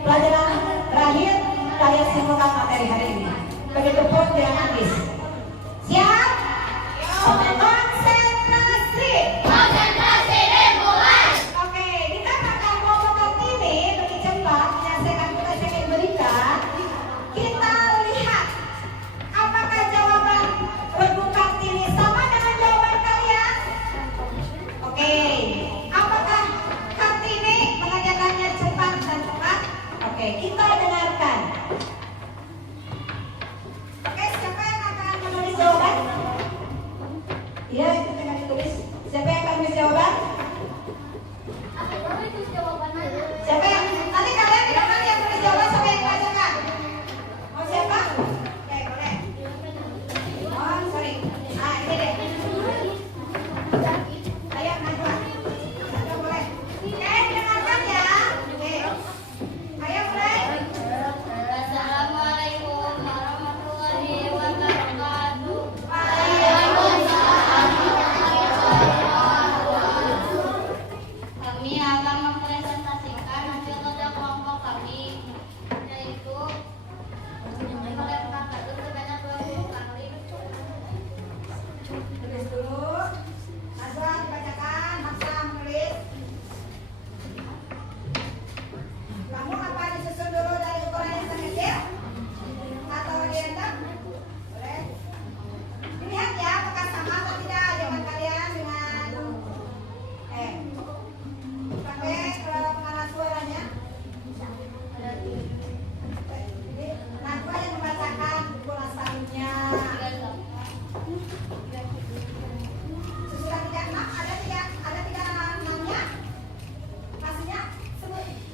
pelajaran terakhir, kalian simpulkan materi hari ini. Begitupun dengan Agis. Siap? Konsentrasi. Konsentrasi dimulai. Oke, kita akan kelompok ini lebih cepat menyelesaikan tugas yang diberikan. Kita lihat apakah jawaban Ibu Kartini sama dengan jawaban kalian? Oke, apakah Kartini mengerjakannya cepat dan tepat? Oke, kita dengarkan. Oke, siapa yang akan menulis jawaban? Iya, itu dengan ditulis. Siapa yang akan menulis jawaban? Siapa yang nanti kalian tidak nanti yang tulis jawaban, siapa yang bacakan? Mau siapa? Oke, boleh. Oh, sorry. Ah, ini deh. Ayo, Najwa. Najwa boleh. Dengarkan ya. Oke. Ayo mulai. Assalamualaikum warahmatullahi wabarakatuh. Kami akan mempresentasikan hasil kerja kelompok kami, yaitu melempar batu sebanyak 20 kali. Tulis dulu. Najwa dibacakan, Hafsa menulis. Kamu apa disusun dulu dari ukuran yang sekecil? Atau direndam? Boleh. Dilihat ya, apakah sama atau tidak jawaban kalian dengan pakai pengeras suaranya. Ini Najwa yang membacakan buku naskahnya. Sesudah 36 ada tiga namanya. Maksudnya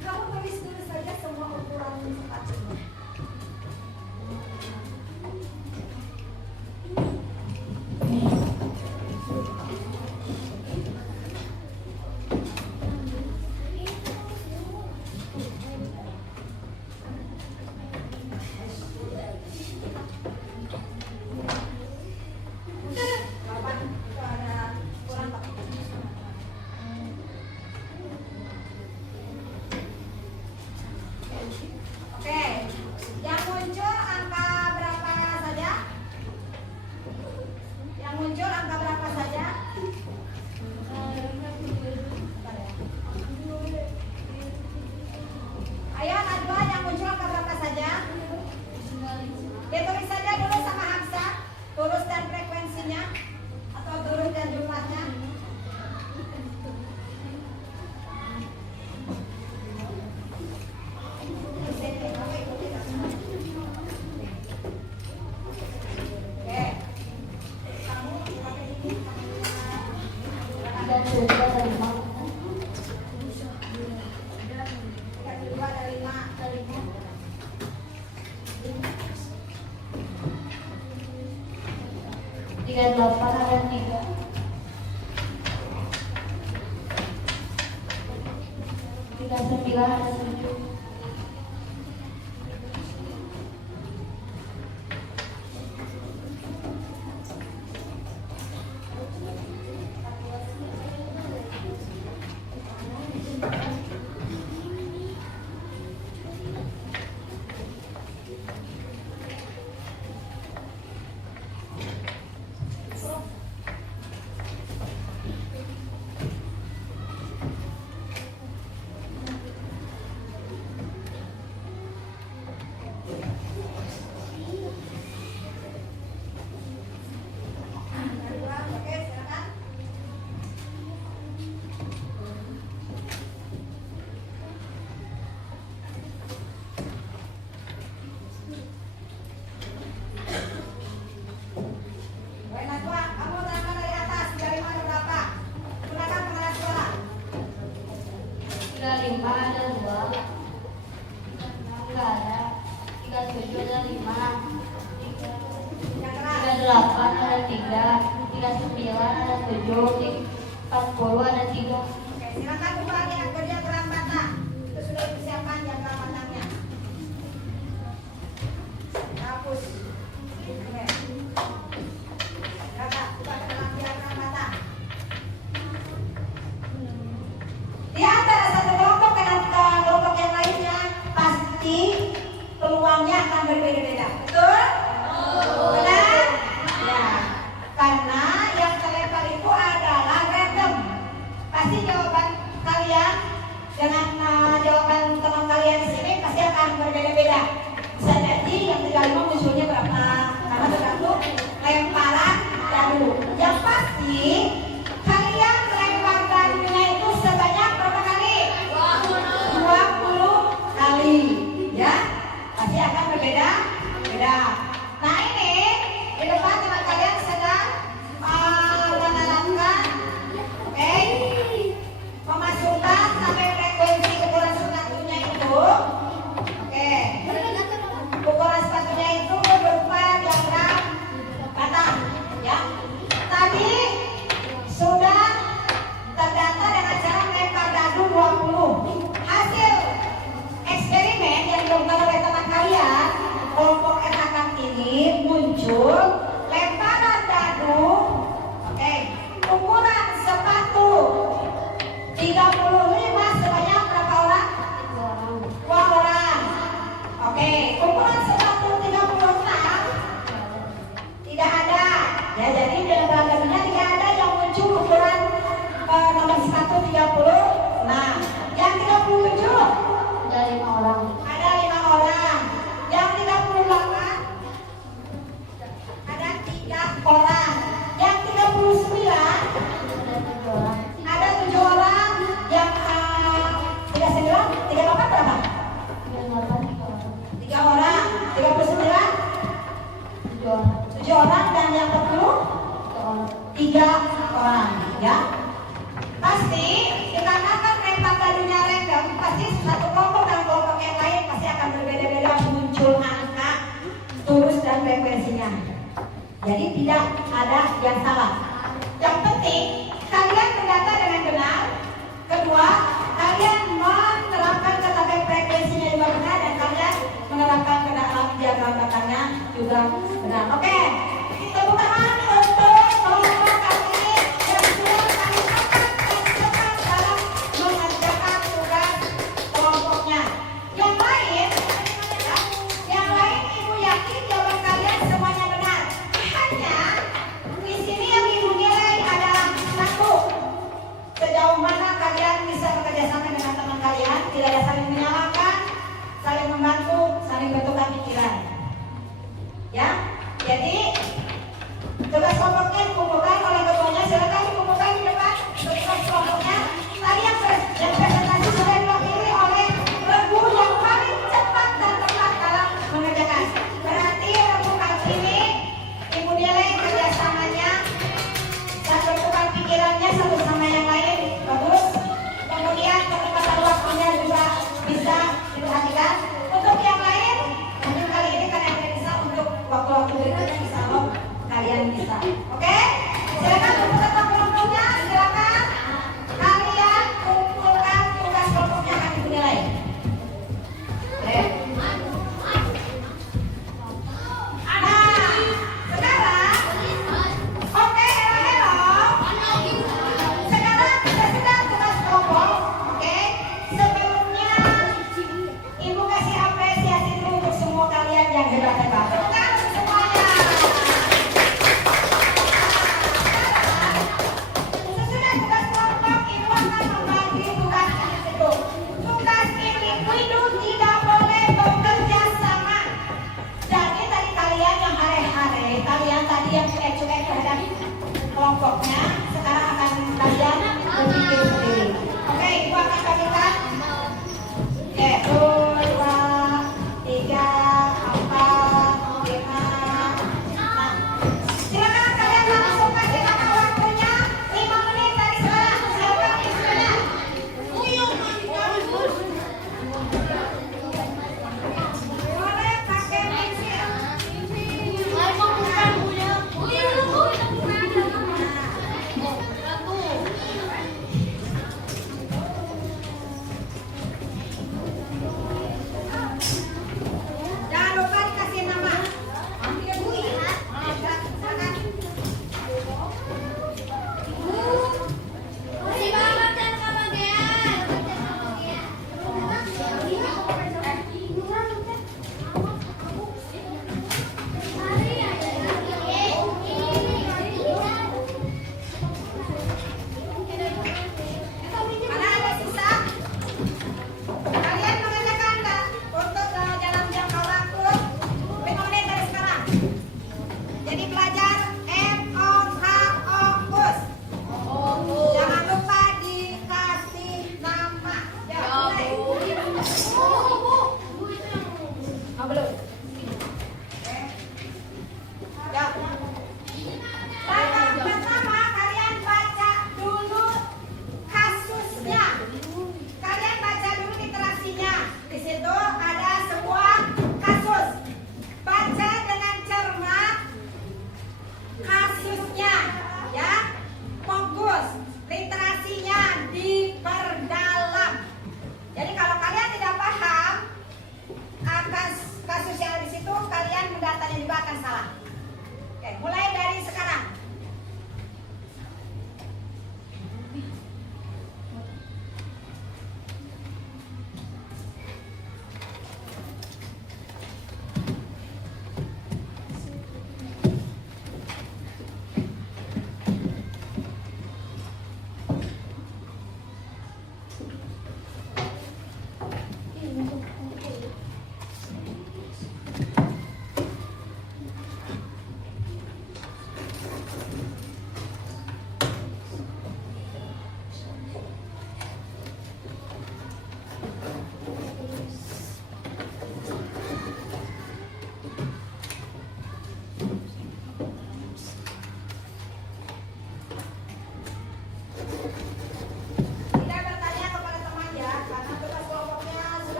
kamu tulis dulu saja semua ukuran sepatunya. Kapan itu ada ukuran Pak? Oke, yang muncul angka berapa saja? Yang muncul angka berapa saja? Ayo Najwa, yang muncul angka berapa saja? Ya tulis saja dulu sama Hamsa, turus dan frekuensinya atau turus dan jumlahnya. Oke. Kamu pakai ini. Dan sudah dari mana? 32 dari 5. Tiga 8 ada 3. 39 ada 7. Oke, silakan. Baik, Najwa, kamu terangkan dari atas, dari mana berapa? Gunakan pengeras suara. 35 ada 2. 36 enggak ada. 37 ada 5. Yang keras. 38 ada 3. 39 ada 7. 40 ada 3. Oke, silakan ubah dengan kerja peran mata. Itu sudah disiapkan jangka pandangnya. Hapus. Oke. Silakan ubah ke dalam diagram mata. Di antara satu kelompok dengan kelompok yang lain pasti jawaban kalian dengan jawaban teman kalian di sini pasti akan berbeda-beda. Bisa jadi yang 35 musuhnya berapa? Karena tergantung lemparan dadu. Yang pasti kalian melempar dadunya itu sebanyak berapa kali? 20 kali. Ya, pasti akan berbeda-beda. Nah ini di depan teman kalian sedang menerapkan, oke, memasukkan sampai frekuensi ukuran sepatunya itu, oke, ukuran sepatunya itu berupa diagram batang, ya. Tadi sudah terdata dengan cara melempar dadu 20. Hasil eksperimen yang dilakukan oleh teman kalian kelompok etakan ini muncul lemparan dadu, oke, ukuran sepatu 35 sebanyak berapa orang? 2 orang. Oke, ukuran sepatu 36 tidak ada. Ya, jadi di lemparan dadunya tidak ada yang muncul ukuran nomor sepatu 30. Nah, yang 37 Ada 5 orang. ada 5 orang. Yang 38 ada 3 orang. Yang 39 Ada 7 orang. ada 7 orang. Yang 39, 38 berapa? 3 orang. 39 7 orang. 7 orang dan yang 40 3 orang, ya. Pasti dikarenakan lempar dadunya random, pasti satu kelompok dan kelompok yang lain pasti akan berbeda-beda muncul angka turus dan frekuensinya. Jadi tidak ada yang salah. Yang penting kalian mendata dengan benar. Kedua, kalian menerapkan kata frekuensinya juga benar dan kalian menerapkan kedalam diagram batangnya juga benar. Oke, tepuk tangan untuk kelompok kami yang sudah kami angkat dan cepat dalam mengerjakan tugas kelompoknya. Yang lain, ya, yang lain ibu yakin jawaban kalian semuanya benar. Hanya di sini yang ibu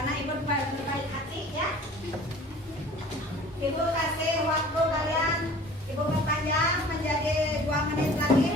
karena ibu berbaik hati ya. Ibu kasih waktu kalian, ibu perpanjang menjadi 2 menit lagi.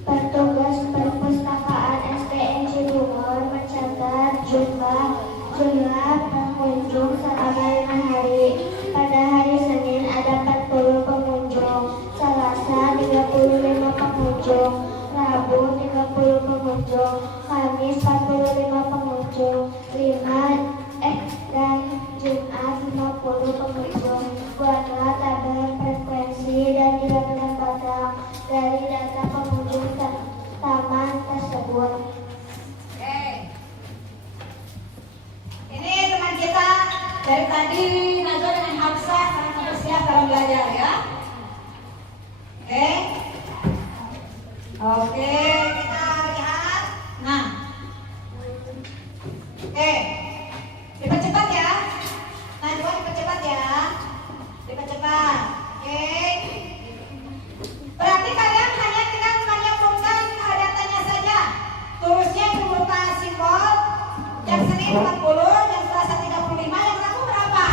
Petugas perpustakaan STN Cibubur mencatat jumlah pengunjung selama 5 hari. Pada hari Senin ada 40 pengunjung, Selasa 35 pengunjung, Rabu 30 pengunjung, Kamis 45 pengunjung, dan Jumat 50 pengunjung. Buatlah tabel frekuensi dan juga pendapatan dari data pengunjung taman tersebut. Oke. Ini teman kita dari tadi Najwa dengan Hafsah sangat bersiap dalam belajar ya. Oke. Oke, kita lihat. Nah, oke, dipercepat ya. Najwa dipercepat ya, dipercepat. Oke. Berarti kalian hanya tinggal menyambungkan datanya saja. Tulisnya itu berupa simbol. Yang sini 40, yang selasa 35, yang rabu berapa?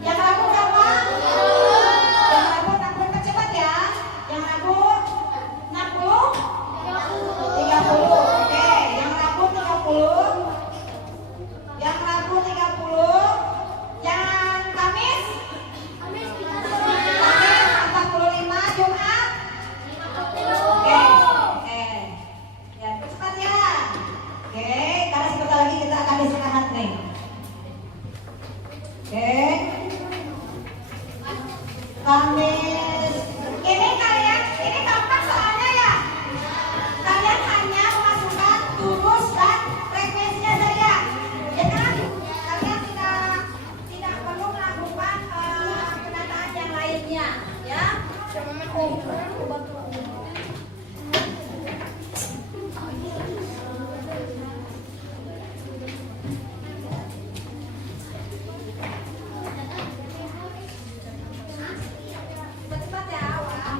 Yang rabu berapa? Yang rabu 60, percepat ya. Yang rabu 60, 30. Oke, yang rabu 30. Yang rabu 30. Yang Kamis? Kamis 45, Jumat? Oke, oke. Ya, cepat ya. Oke, karena sebentar lagi kita akan istirahat nih. Oke. Kamis. Ini kalian, ini gampang soalnya ya. Kalian hanya memasukkan tulis dan frekuensinya saja. Ya kan? Kalian tidak perlu melakukan penataan yang lainnya, ya. Cepat ya, Wak.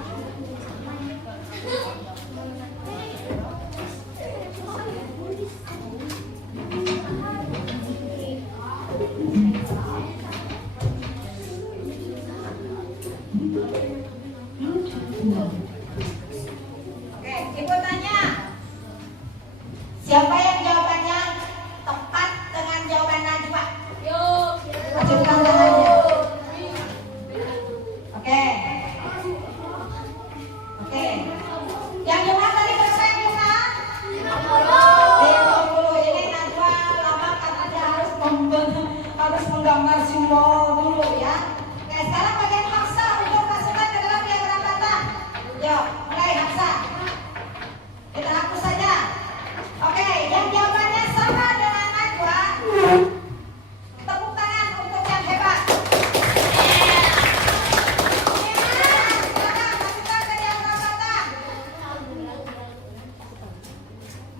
Oke, Ibu tanya. Siapa yang jawabannya tepat dengan jawaban Najwa? Ajukan tangannya. Oke. Oke. Yang Yuna tadi berapa Yuna? 50. Ini Najwa lama karena dia harus menggambar simbol dulu ya. Oke, sekarang bagian Hamsa untuk masukkan ke dalam diagram kata. Yuk, mulai Hamsa. Kita hapus saja. Oke, yang jawabannya sama dengan Najwa. Tepuk tangan untuk yang hebat. Silakan masukkan ke diagram kata.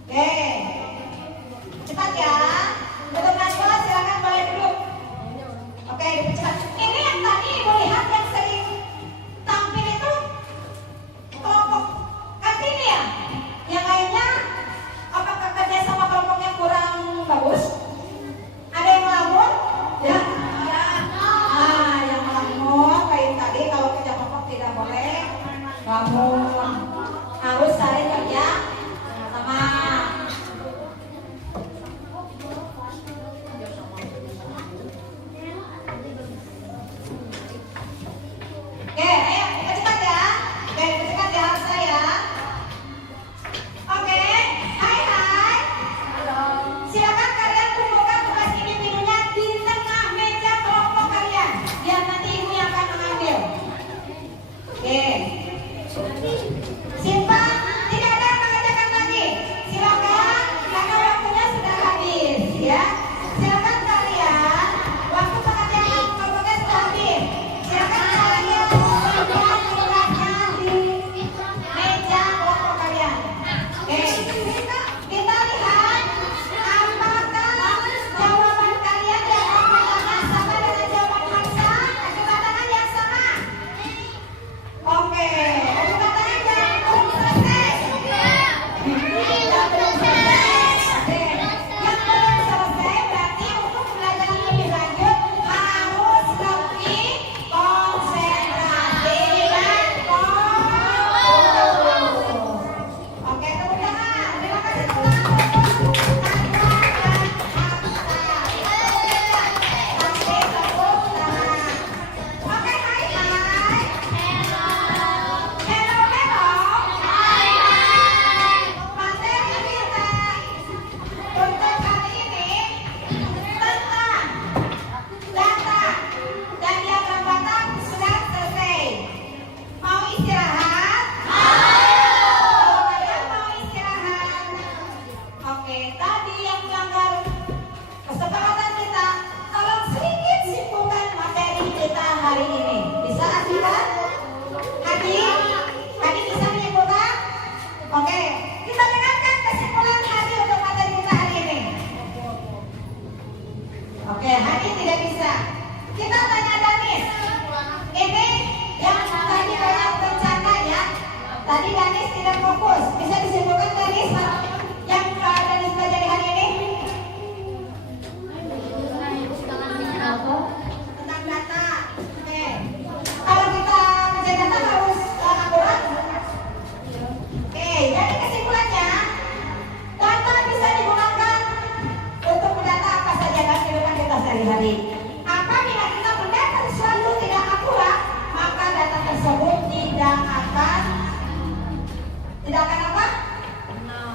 Oke, cepat ya. Untuk Najwa silakan boleh duduk. Oke, dipercepat. Ini yang tadi Ibu lihat yang sering tampil itu kelompok Kartini ya. Yang lainnya apakah kerja sama kelompoknya kurang bagus? Ada yang melamun? Ya. Ah, yang melamun kayak tadi kalau kerja kelompok tidak boleh melamun. Harus saling kerja sama. Oke, ayo kita cepat ya. Oke, kita cepat ya harus saya. Oke, hai. Silakan kalian kumpulkan tugas individunya di tengah meja kelompok kalian. Biar nanti ibu yang akan mengambil. Oke. Simpan, tidak ada mengerjakan lagi. Silakan, karena waktunya sudah habis, ya. Silakan kalian, waktu pengerjaan kelompoknya sudah habis. Silakan kalian kumpulkan tugasnya di meja kelompok kalian. Oke, kita lihat apakah jawaban kalian yang pertama sama dengan jawaban Hamsa. Ajukan tangan yang sama. Oke, ajukan tangan yang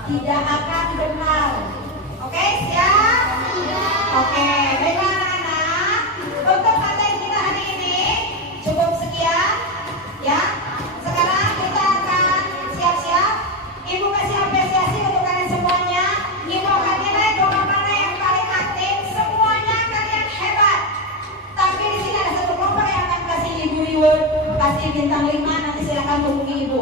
tidak akan benar. Oke, siap? Oke, baiklah anak-anak. Untuk materi kita hari ini cukup sekian, ya. Sekarang kita akan siap-siap. Ibu kasih apresiasi untuk kalian semuanya. Ibu akan nilai doa mana yang paling aktif. Semuanya kalian hebat. Tapi di sini ada satu kelompok yang akan kasih ibu reward, kasih bintang 5. Nanti silakan hubungi ibu.